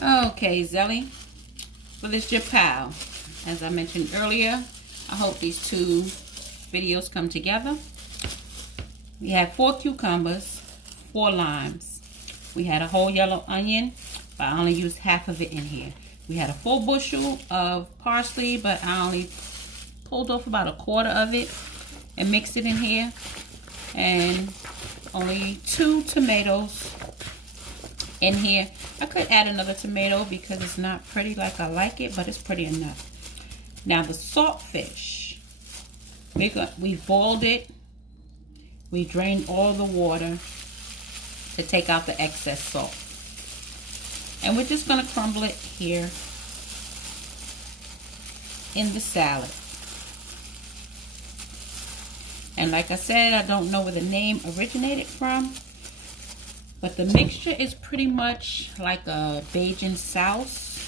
Okay, Zelly, well, it's your pal. As I mentioned earlier, I hope these two videos come together. We had 4 cucumbers, 4 limes. We had a whole yellow onion, but I only used half of it in here. We had a full bushel of parsley, but I only pulled off about 1/4 of it and mixed it in here. And only 2 tomatoes in here. I could add another tomato because it's not pretty like I like it, but it's pretty enough. Now the saltfish, we boiled it. We drained all the water to take out the excess salt. And we're just going to crumble it here in the salad. And like I said, I don't know where the name originated from, but the mixture is pretty much like a Bajan sauce.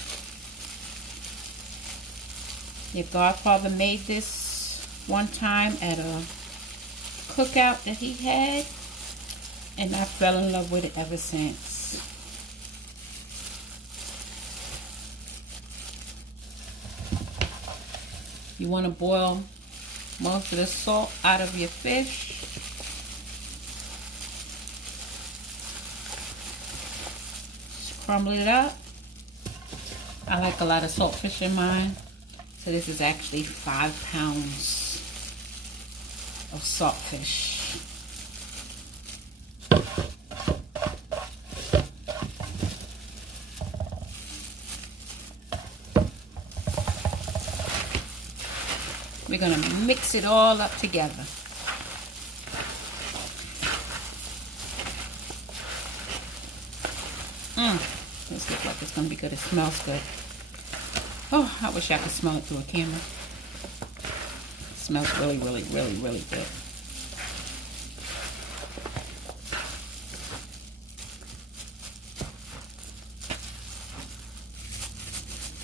Your godfather made this one time at a cookout that he had, and I fell in love with it ever since. You want to boil most of the salt out of your fish. Just crumble it up. I like a lot of saltfish in mine, so this is actually 5 pounds of saltfish. We're going to mix it all up together. This looks like it's going to be good. It smells good. Oh, I wish I could smell it through a camera. It smells really, really, really, really good.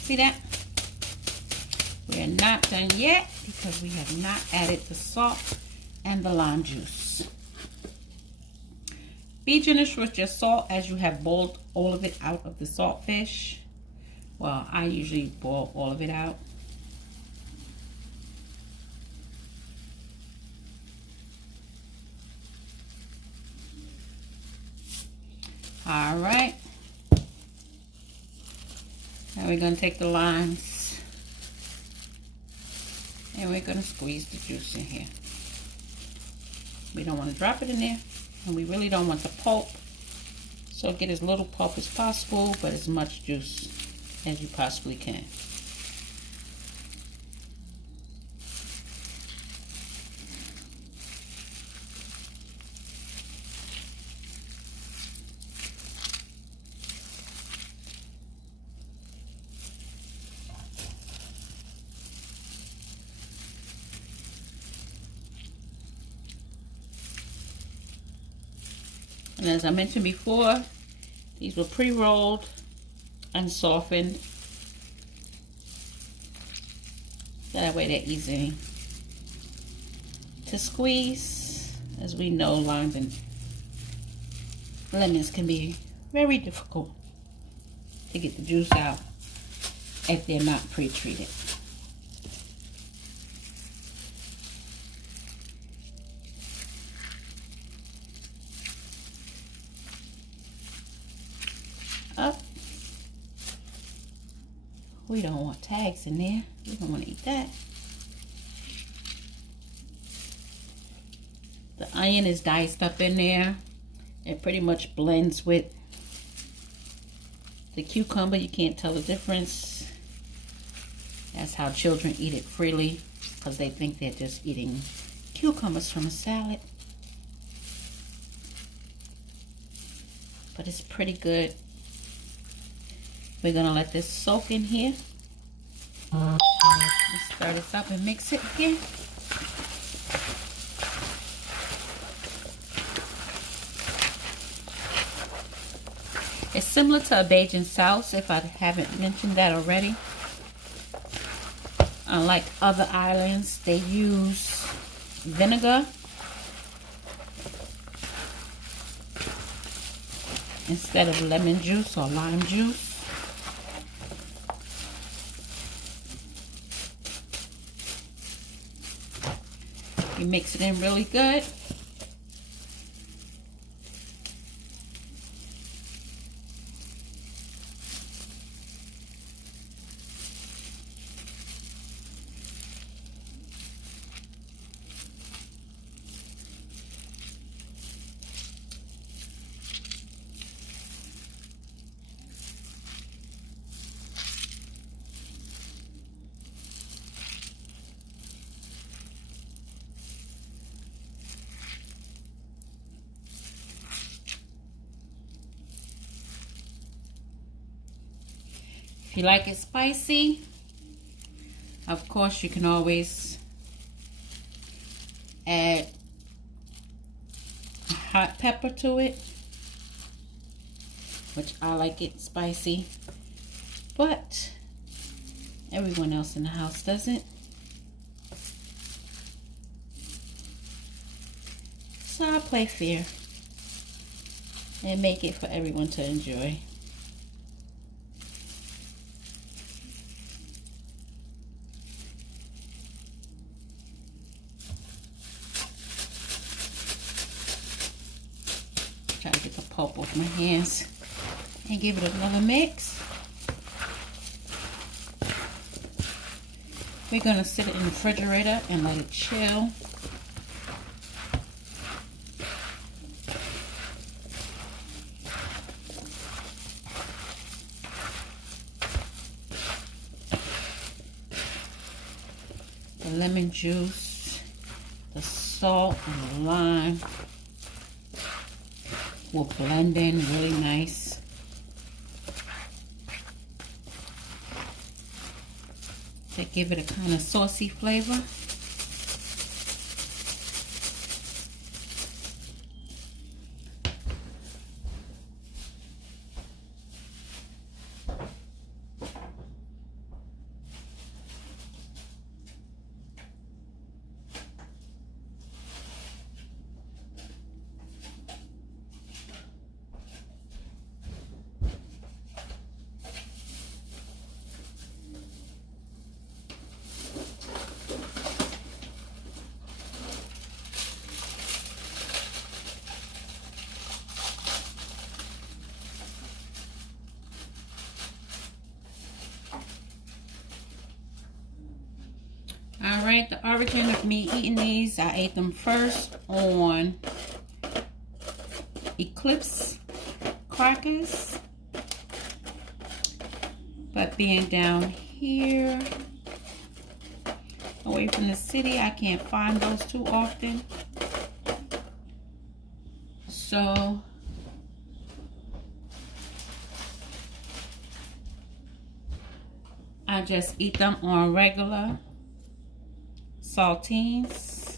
See that? We're not done yet because we have not added the salt and the lime juice. Be generous with your salt as you have boiled all of it out of the saltfish. Well, I usually boil all of it out. All right. Now we're going to take the limes and we're going to squeeze the juice in here. We don't want to drop it in there, and we really don't want the pulp. So get as little pulp as possible, but as much juice as you possibly can. And as I mentioned before, these were pre-rolled and softened. That way they're easy to squeeze. As we know, limes and lemons can be very difficult to get the juice out if they're not pre-treated. Up. We don't want tags in there. We don't want to eat that. The onion is diced up in there. It pretty much blends with the cucumber. You can't tell the difference. That's how children eat it freely, because they think they're just eating cucumbers from a salad. But it's pretty good. We're going to let this soak in here. Let's stir this up and mix it again. It's similar to a Bajan sauce, if I haven't mentioned that already. Unlike other islands, they use vinegar instead of lemon juice or lime juice. You mix it in really good. If you like it spicy, of course you can always add hot pepper to it, which I like it spicy, but everyone else in the house doesn't. So I play fair and make it for everyone to enjoy. Try to get the pulp off my hands and give it another mix. We're gonna sit it in the refrigerator and let it chill. The lemon juice, the salt, and the lime will blend in really nice. To give it a kind of saucy flavor. Alright, the origin of me eating these, I ate them first on Eclipse crackers. But being down here, away from the city, I can't find those too often. So I just eat them on regular saltines.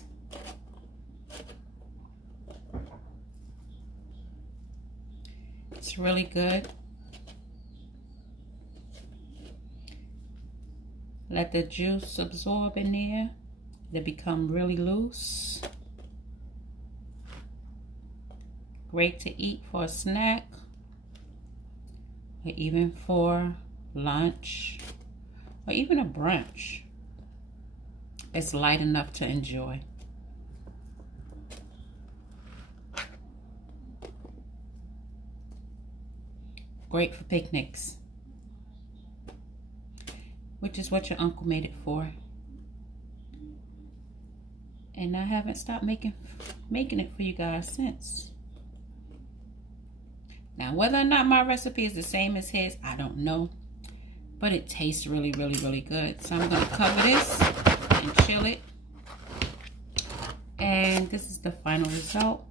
It's really good. Let the juice absorb in there. They become really loose. Great to eat for a snack, or even for lunch, or even a brunch. It's light enough to enjoy. Great for picnics, which is what your uncle made it for. And I haven't stopped making it for you guys since. Now, whether or not my recipe is the same as his, I don't know. But it tastes really, really, really good. So I'm going to cover this and chill it. And this is the final result.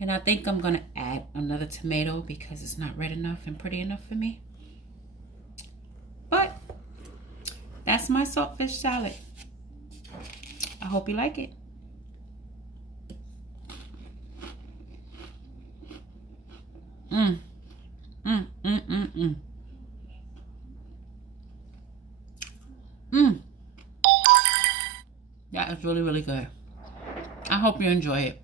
And I think I'm going to add another tomato because it's not red enough and pretty enough for me. But that's my saltfish salad. I hope you like it. That is really, really good. I hope you enjoy it.